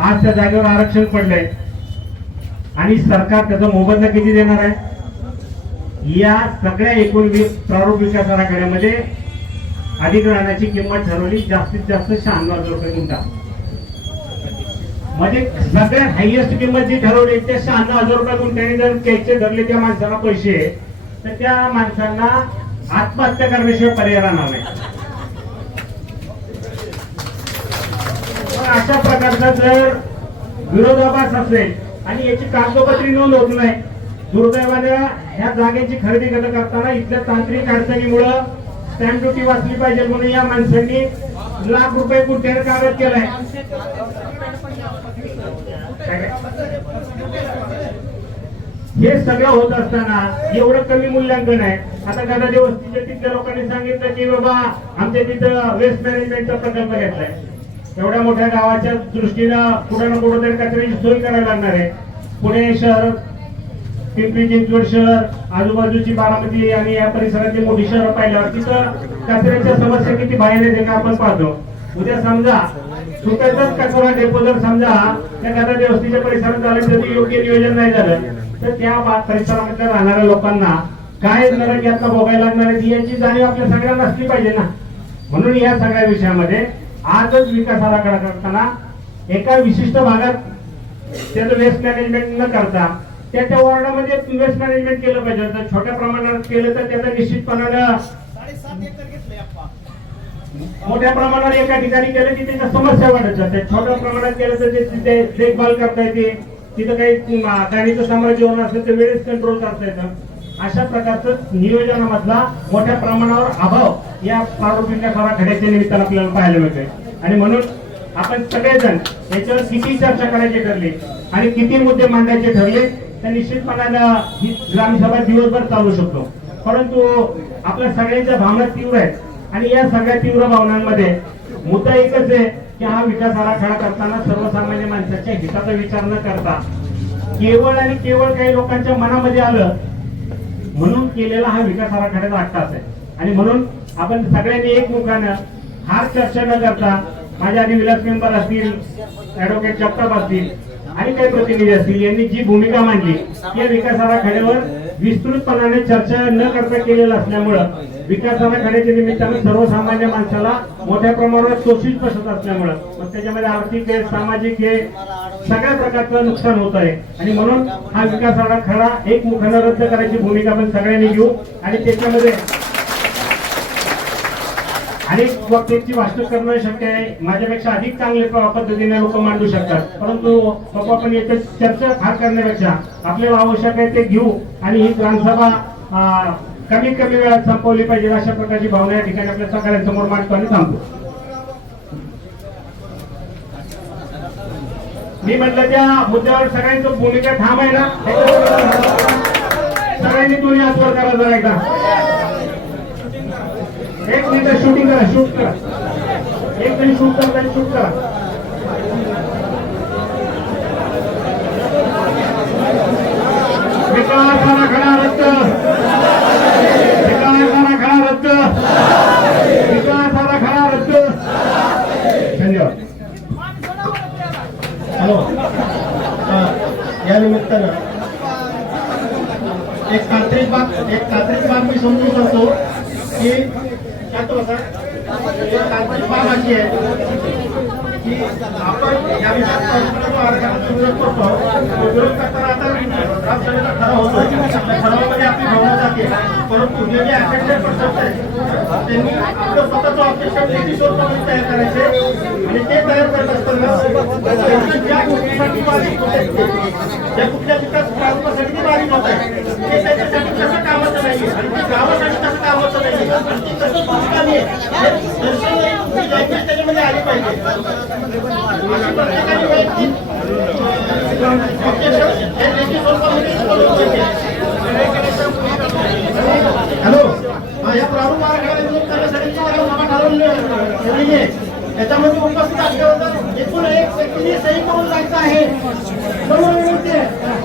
आज त्या जागेवर आरक्षण पडलंय आणि सरकार त्याचा मोबदला किती देणार आहे? या सगळ्या एकूण प्रारूप विकास आराखड्यामध्ये अधिग्रहणाची किंमत ठरवली. जास्तीत जास्त शहाण्णव हजार रुपये गुंठा. म्हणजे सगळ्यात हायएस्ट किंमत जी ठरवली त्या शहाण्णव हजार रुपये गुंठ्याने जर घ्यायचे धरले त्या माणसाला पैसे तर त्या माणसांना आत्महत्या करण्याशिवाय पर्याय राहणार नाही. अशा प्रकारचा जर विरोधाभास असेल आणि याची कागदोपत्री नोंद होत नाही दुर्दैवाने ह्या जागेची खरेदी करत करताना इथल्या तांत्रिक अडचणीमुळं स्टॅम्प ड्युटी वाचली पाहिजे म्हणून या माणसांनी लाख रुपये गुंठ्याने कागद केलाय. हे सगळं होत असताना एवढं कमी मूल्यांकन आहे. आता गदादे वस्तीच्या तिथल्या लोकांनी सांगितलं की बाबा आमच्या तिथं वेस्ट मॅनेजमेंटचा प्रकल्प घेतलाय. एवढ्या मोठ्या गावाच्या दृष्टीनं कुठे ना कुठे तरी कचऱ्याची सोय करायला लागणार आहे. पुणे शहर पिंपरी चिंचवड शहर आजूबाजूची बारामती आणि या परिसरातली मोठी शहर पाहिल्यावर तिथं कचऱ्याच्या समस्या किती बाहेर येते का आपण पाहतो. उद्या समजा सुट्याचाच कचरा डेपो जर समजा त्या गदा देवस्थीच्या परिसरात झालं त्याचं योग्य नियोजन नाही झालं तर त्या परिसरामध्ये राहणाऱ्या लोकांना काय नरक यातला भोगायला लागणार आहे याची जाणीव आपल्या सगळ्यांना असली पाहिजे ना. म्हणून या सगळ्या विषयामध्ये आजच विकास आराखडा करताना एका विशिष्ट भागात त्याचं वेस्ट मॅनेजमेंट न करता त्या त्या वॉर्डामध्ये वेस्ट मॅनेजमेंट केलं पाहिजे. जर छोट्या प्रमाणात केलं तर त्याचा निश्चितपणानं मोठ्या प्रमाणात एका ठिकाणी केलं की त्याच्या समस्या वाढत जातात छोट्या प्रमाणात केलं तर ते तिथे देखभाल करता येते. तिथं काही गाडीचं साम्राज्य होणार असेल तर वेळेस कंट्रोल करता येतं. अशा प्रकारचं नियोजनामधला मोठ्या प्रमाणावर अभाव या प्रारूपिका खड्याच्या निमित्तानं आपल्याला पाहायला मिळतोय. आणि म्हणून आपण सगळेजण याच्यावर किती चर्चा करायची ठरली आणि किती मुद्दे मांडायचे ठरले तर निश्चितपणाला ही ग्रामसभा दिवसभर चालू शकतो. परंतु आपल्या सगळ्यांच्या भावना तीव्र आहेत. आणि या सगळ्या तीव्र भावनांमध्ये मुद्दा एकच आहे की हा विकास आराखडा करताना सर्वसामान्य माणसाच्या हिताचा विचार न करता केवळ आणि केवळ काही लोकांच्या मनामध्ये आलं म्हणून केलेला हा विकास आराखड्याचा अट्टास आहे. आणि म्हणून आपण सगळ्यांनी एकमुखानं हार चर्चा न करता माझ्या आधी विलास मेंबर असतील ऍडव्होकेट जगताप असतील आणि काही प्रतिनिधी असतील यांनी जी भूमिका मांडली या विकास आराखड्यावर विस्तृतपणाने चर्चा न करता केलेला असल्यामुळं विकास आराखड्याच्या निमित्तानं सर्वसामान्य माणसाला मोठ्या प्रमाणावर शोषित बसत असल्यामुळं मग त्याच्यामध्ये आर्थिक आहे सामाजिक आहे सगळ्या प्रकारचं नुकसान होत आहे. आणि म्हणून हा विकास आराखडा एक मुखानं रद्द करायची भूमिका आपण सगळ्यांनी घेऊ. आणि त्याच्यामध्ये अनेक वक्त्यांची भाषण करणं शक्य आहे. माझ्यापेक्षा अधिक चांगले पद्धतीने लोक मांडू शकतात. परंतु बाबा आपण याच्यात चर्चा फार करण्यापेक्षा आपल्याला आवश्यक आहे ते घेऊ आणि ही ग्रामसभा कमीत कमी वेळात संपवली पाहिजे अशा प्रकारची भावना या ठिकाणी आपल्या सगळ्यांसमोर मांडतो आणि थांबतो मी म्हटलं त्या मुद्द्यावर सगळ्यांचं भूमिका ठाम आहे ना? सगळ्यांनी तुम्ही आस्वर करा जरा एकदा. एक मिनिट शूटिंग करा शूट करा एक जणी शूट करता शूट करा विकास आराखडा रद्द विकास आराखडा रद्द विकास आराखडा रद्द धन्यवाद हॅलो हा, या निमित्तानं एक तांत्रिक बाब एक तांत्रिक बाब मी समजू शकतो की तांत्रिक बाब अशी आहे की आपण या विरोध करतो तो विरोध करताना आता ग्रामसभेचा ठराव होतो ठरावामध्ये आपली भावना जाते. परंतु हे जे अफेक्टेड पर्सन आहेत, त्यांनी आपलं स्वतःचं ऑब्जेक्शन किती स्वरूपामध्ये तयार करायचे? आणि ते तयार करत असताना त्यांची ज्या गोष्टीसाठी बारीक होत आहे ज्या कुठल्या विकास प्रारूपासाठी ती बारीक होत आहे ते त्याच्यासाठी कसं कामाचं नाही आणि ते गावासाठी नाही आहे हे दर्शवणारी त्याच्यामध्ये आली पाहिजे प्रत्येकाने वैयक्तिक, हे लेखी स्वरूपामध्ये पाहिजे. हॅलो या प्रारूप आराखड्याला विरोध करण्यासाठी तुम्हाला त्याच्यामध्ये उपस्थित असल्याबद्दल एकूण एक व्यक्तीने सही करून जायचं आहे. बरोबर विनंती आहे.